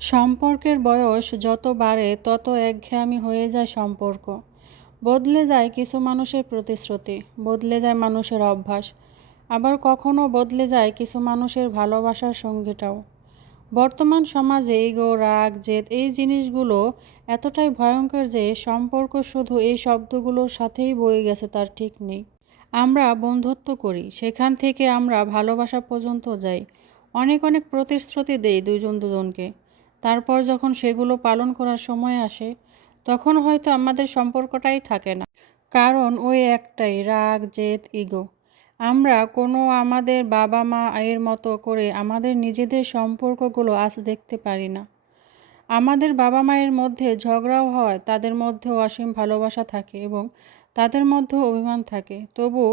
সম্পর্কের বয়স যত বাড়ে, তত একঘেয়েমি হয়ে যায় সম্পর্ক। বদলে যায় কিছু মানুষের প্রতিশ্রুতি, বদলে যায় মানুষের অভ্যাস। আবার কখনো বদলে যায় কিছু মানুষের ভালোবাসার সঙ্গীটাও। বর্তমান সমাজে ইগো রাগ, জেদ এই জিনিসগুলো এতটাই ভয়ঙ্কর যে সম্পর্ক শুধু এই শব্দগুলোর সাথেই বয়ে গেছে, তার ঠিক নেই। আমরা বন্ধুত্ব করি, সেখান থেকে আমরা ভালোবাসা পর্যন্ত যাই। অনেক অনেক প্রতিশ্রুতি দেই দুজন দুজনকে। তারপর যখন সেগুলো পালন করার সময় আসে, তখন হয়তো আমাদের সম্পর্কটাই থাকে না। কারণ ওই একটাই, রাগ, জেদ, ইগো। আমরা কোনো আমাদের বাবা মা এর মতো করে আমাদের নিজেদের সম্পর্কগুলো আজ দেখতে পারি না। আমাদের বাবা মায়ের মধ্যে ঝগড়াও হয়, তাদের মধ্যেও অসীম ভালোবাসা থাকে এবং তাদের মধ্যেও অভিমান থাকে। তবু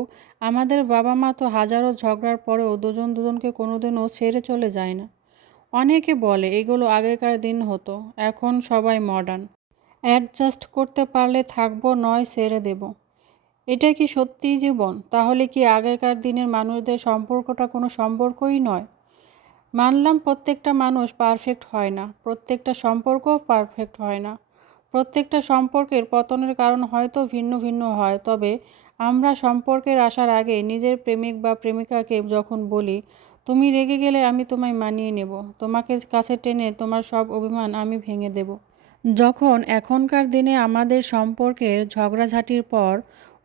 আমাদের বাবা মা তো হাজারো ঝগড়ার পরেও দুজন দুজনকে কোনোদিনও ছেড়ে চলে যায় না। অনেকে বলে, এগুলো আগেকার দিন হতো, এখন সবাই মডার্ন অ্যাডজাস্ট করতে পারলে থাকব, নয় সেরে দেব। এটা কি সত্যিই জীবন? তাহলে কি আগেকার দিনের মানুষদের সম্পর্কটা কোনো সম্পর্কই নয়? মানলাম প্রত্যেকটা মানুষ পারফেক্ট হয় না, প্রত্যেকটা সম্পর্কও পারফেক্ট হয় না। প্রত্যেকটা সম্পর্কের পতনের কারণ হয়তো ভিন্ন ভিন্ন হয়, তবে আমরা সম্পর্কের আসার আগে নিজের প্রেমিক বা প্রেমিকাকে যখন বলি তুমি রেগে গেলে আমি তোমায় মানিয়ে নেব। তোমাকে কাছে টেনে তোমার সব অভিমান আমি ভেঙে দেব। যখন এখনকার দিনে আমাদের সম্পর্কের ঝগড়াঝাটির পর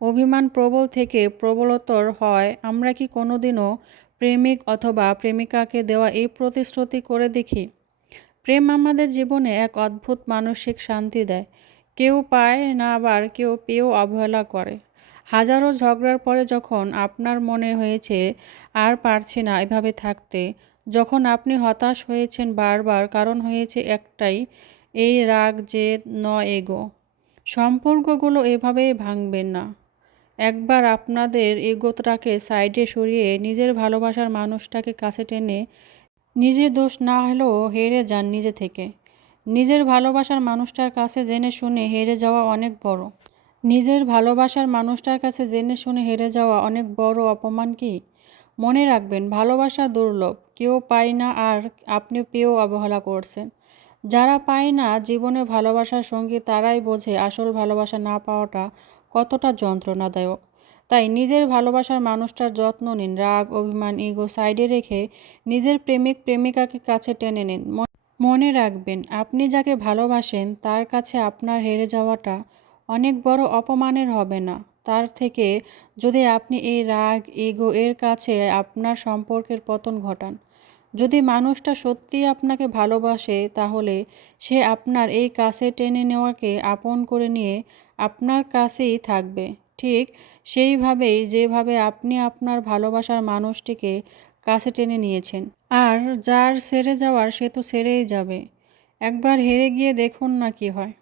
অভিমান প্রবল থেকে প্রবলতর হয়, আমরা কি কোনোদিনও প্রেমিক অথবা প্রেমিকাকে দেওয়া এই প্রতিশ্রুতি করে দেখি? প্রেম আমাদের জীবনে এক অদ্ভুত মানসিক শান্তি দেয়। কেউ পায় না আবার কেউ পেয়েও অবহেলা করে। হাজারো ঝগড়ার পরে যখন আপনার মনে হয়েছে আর পারছি না এভাবে থাকতে, যখন আপনি হতাশ হয়েছেন বারবার, কারণ হয়েছে একটাই, এই রাগ যে ন এগো। সম্পর্কগুলো এভাবেই ভাঙবেন না। একবার আপনাদের এগোতটাকে সাইডে সরিয়ে নিজের ভালোবাসার মানুষটাকে কাছে টেনে নিজে দোষ না হলেও হেরে যান নিজে থেকে। নিজের ভালোবাসার মানুষটার কাছে জেনে শুনে হেরে যাওয়া অনেক বড়। নিজের ভালোবাসার মানুষটার কাছে জেনে শুনে হেরে যাওয়া অনেক বড় অপমান কি? মনে রাখবেন, ভালোবাসা দুর্লভ। কেউ পায় না আর আপনি পেয়েও অবহেলা করছেন। যারা পায় না জীবনে ভালোবাসার সঙ্গী, তারাই বোঝে আসল ভালোবাসা না পাওয়াটা কতটা যন্ত্রণাদায়ক। তাই নিজের ভালোবাসার মানুষটার যত্ন নিন, রাগ, অভিমান ইগো সাইডে রেখে নিজের প্রেমিক, প্রেমিকাকে কাছে টেনে নিন। মনে রাখবেন, আপনি যাকে ভালোবাসেন, তার কাছে আপনার হেরে যাওয়াটা অনেক বড় অপমানের হবে না। তার থেকে যদি আপনি এই রাগ ইগো এর কাছে আপনার সম্পর্কের পতন ঘটান। যদি মানুষটা সত্যিই আপনাকে ভালোবাসে, তাহলে সে আপনার এই কাছে টেনে নেওয়াকে আপন করে নিয়ে আপনার কাছেই থাকবে। ঠিক সেইভাবেই যেভাবে আপনি আপনার ভালোবাসার মানুষটিকে কাছে টেনে নিয়েছেন। আর যার সেরে যাওয়ার, সে তো সেরেই যাবে। একবার হেরে গিয়ে দেখুন না কি হয়।